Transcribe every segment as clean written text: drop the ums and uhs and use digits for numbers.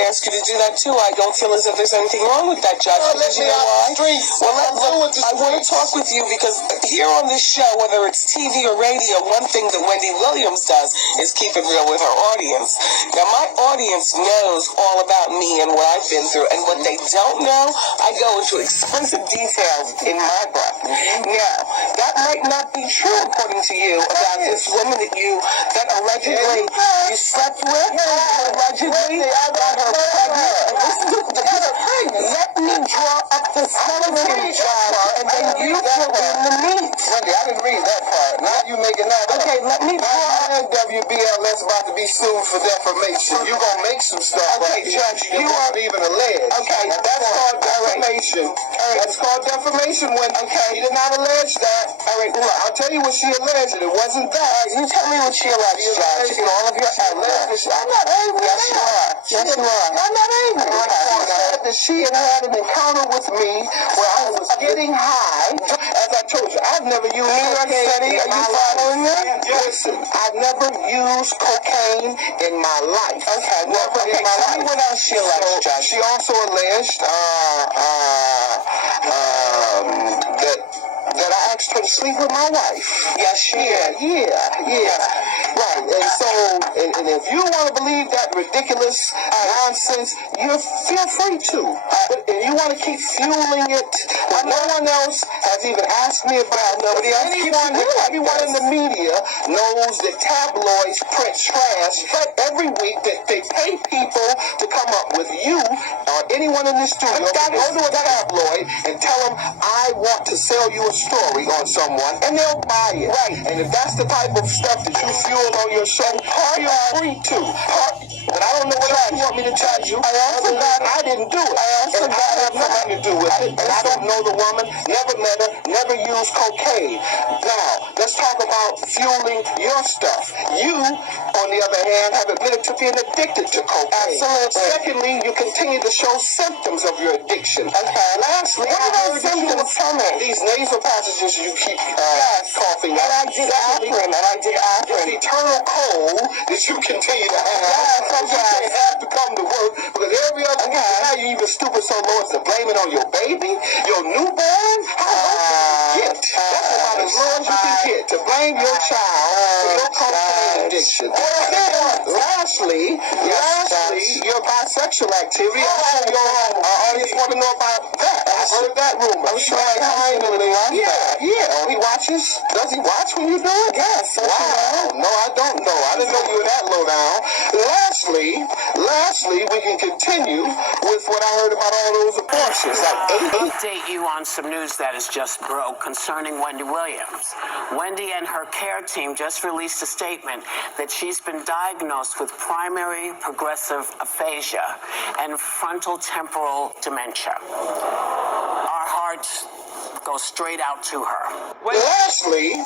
ask you to do that too. I don't feel as if there's anything wrong with that, Judge. Because you know why? Well, I want to talk with you because here on this show, whether it's TV or radio, one thing that Wendy Williams does is keep it real with her audience. Now, my audience knows all about me and what I've been through, and what they don't know, I go into explicit details in my book. Now, that might not be true according to you about this woman that allegedly you slept with, allegedly got her pregnant. Let me draw up the skeleton, John, and then you fill in the meat. Wendy, I didn't read that part. Now you making that up. Okay, let me draw up. WBLS about to be sued for defamation. You gonna make some stuff. Okay, Judge, you aren't even alleged. Okay, that's called defamation. That's called defamation when he did not allege that. All right, look, I'll tell you what she alleged. It wasn't that. You tell me what she alleged, Judge, in all of your evidence. I'm not angry. Yes, you are. Yes, you are. I'm not angry. She said that she had an encounter with me where I was getting high. As I told you, I've never used cocaine. Are you following me? Listen, I've never used cocaine in my life. Okay, tell me what else she alleged, Judge. She also alleged that I asked her to sleep with my wife. Yes, she did. Yeah. Right, and so, and if you want to believe that ridiculous nonsense, you feel free to. But if you want to keep fueling it, no one else has even asked me about it. Everyone in the media knows that tabloids print trash, but every week that they pay people to come up with you or anyone in this studio, go to a tabloid and tell them, I want to sell you a story on someone, and they'll buy it. Right. And if that's the type of stuff that you fuel on your show, you're free to. But I don't know what else you want me to tell you. I didn't do it. I have nothing to do with it. And I don't know the woman, never met her, never used cocaine. Now, let's talk about fueling your stuff. You, on the other hand, have admitted to being addicted to cocaine. Absolutely. Secondly, you continue to show symptoms of your addiction. Okay. Lastly, I heard symptoms coming. These nasal passages you keep coughing. And I did aspirin. This eternal cold that you continue to have. You have to come to work because every other now you even stupid so low as to blame it on your baby, your newborn. How low can you get? That's about as low as you can get to blame your child for your cocaine addiction. Lastly, your bisexual activity. I'm sure your audience want to know about that. I heard that rumor. I'm sure he watches. Does he watch when you do it? Yes. Wow. No, I don't know. I didn't know you were that low down. Lastly, we can continue with what I heard about all those abortions. Update you on some news that is just broke concerning Wendy Williams. Wendy and her care team just released a statement that she's been diagnosed with primary progressive aphasia and frontal temporal dementia. Our hearts go straight out to her. Lastly,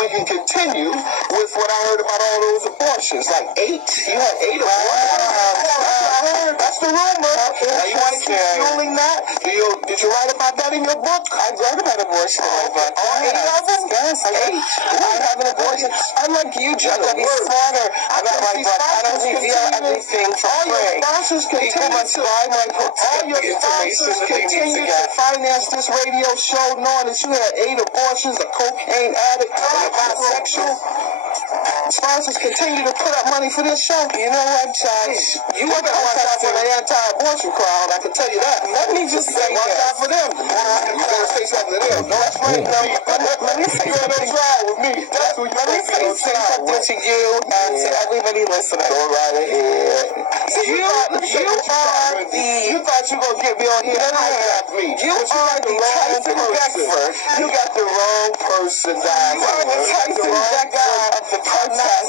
we can continue with what I heard about all those abortions. Like 8? You had 8 abortions? That's the rumor. Now you want to keep fueling that? Did you write about that in your book? I wrote about abortion in my book. All 8 of them? Yes, I have an abortion. Unlike you, Judge, I'd be smarter about my book. I don't reveal everything for free. All your sponsors continue to finance this radio show knowing that you had 8 abortions, a cocaine addict, and a bisexual. Sponsors continue to put up money for this show. You know what, Judge? You better watch out for the anti-abortion crowd, I can tell you that. Let me just say watch out for them. You better say something to them. Don't explain them. Let me say something with me. Let me say something to you and to everybody listening. Go right ahead. You thought you were going to get me on here and hijack me. You are the Tyson Beckford. You got the wrong person, guys. You are the Tyson Beckford of the protest.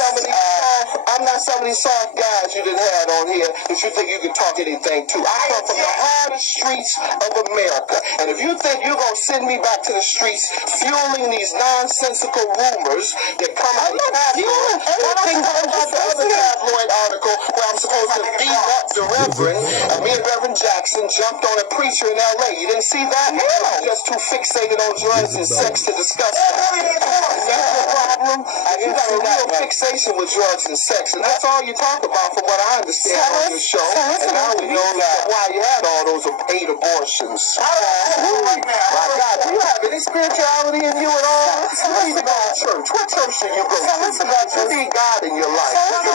I'm not some of these soft guys you done had on here that you think you can talk anything to. I come from the hardest streets of America. And if you think you're going to send me back to the streets fueling these nonsensical rumors that come out of the tabloid, what I'm about the other tabloid article where I'm supposed to beat up The Reverend, me and Reverend Jackson jumped on a preacher in L.A. You didn't see that? No. Just too fixated on drugs and sex to discuss that. That's the problem. You got a real fixation with drugs and sex, and that's all you talk about from what I understand on your show. And now we know why you had all those 8 abortions. My God, do you have any spirituality in you at all? You need to go to church. What church do you go to? You need God in your life.